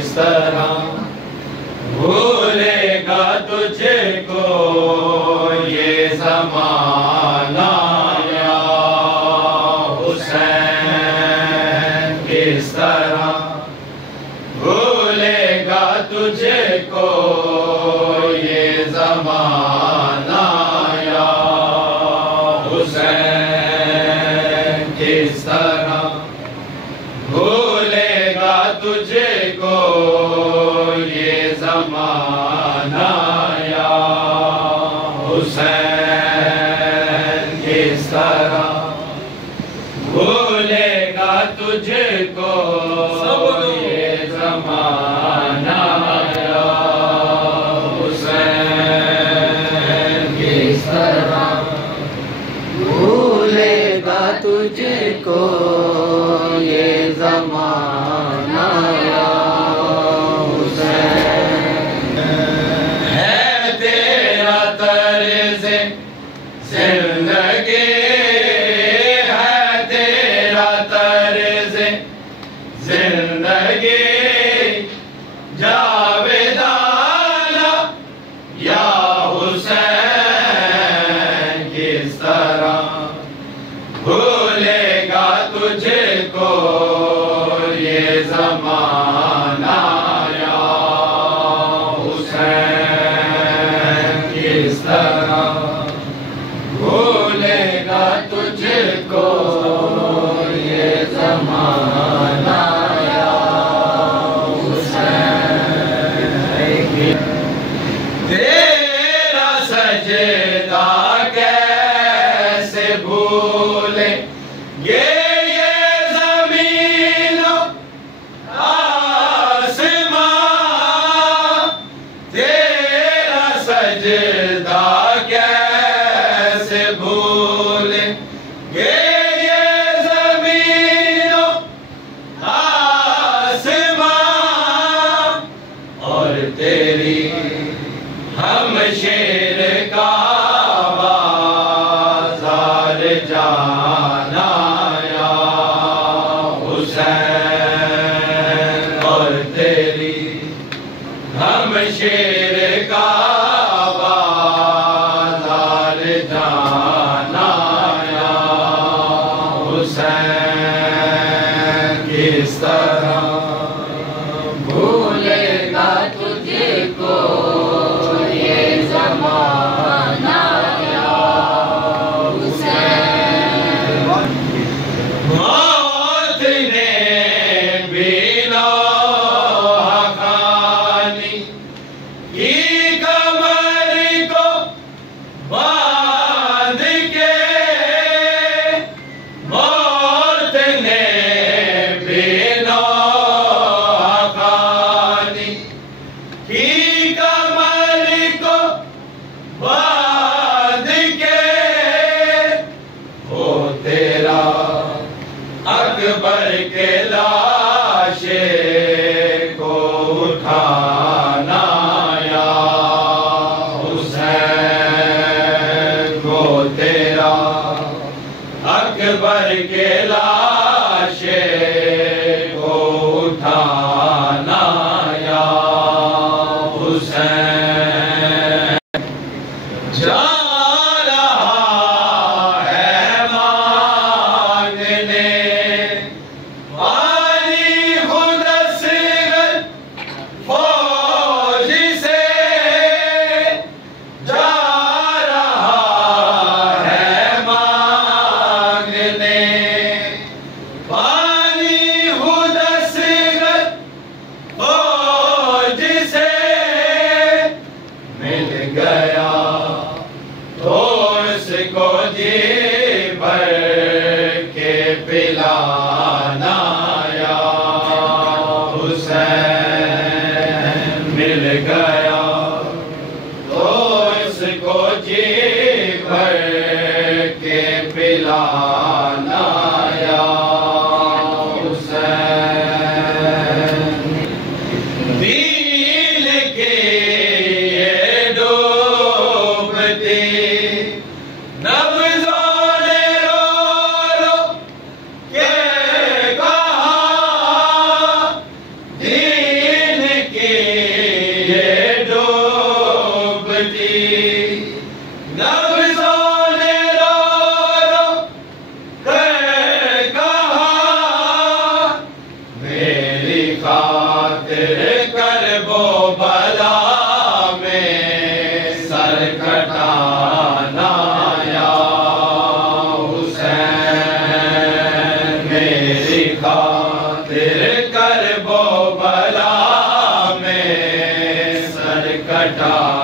किस तरह भूलेगा तुझको ये ज़माना या हुसैन। किस तरह भूलेगा तुझको ये ज़माना या हुसैन। किस तरह भूलेगा तुझको ये ज़माना या हुसैन। किस तरह भूलेगा तुझको ये ज़माना या हुसैन। किस तरह भूलेगा तुझको ये ज़माना या हुसैन। है तेरा तर्ज़े ज़िंदगी, है तेरा तर्ज़े ज़िंदगी जावेदाना या हुसैन। किस तरह भूलेगा तुझको ये ज़माना या हुसैन। किस तरह भूलेगा तुझको ये ज़माना या हुसैन। तेरा सजदा कैसे भूले ये ज़मीन घटा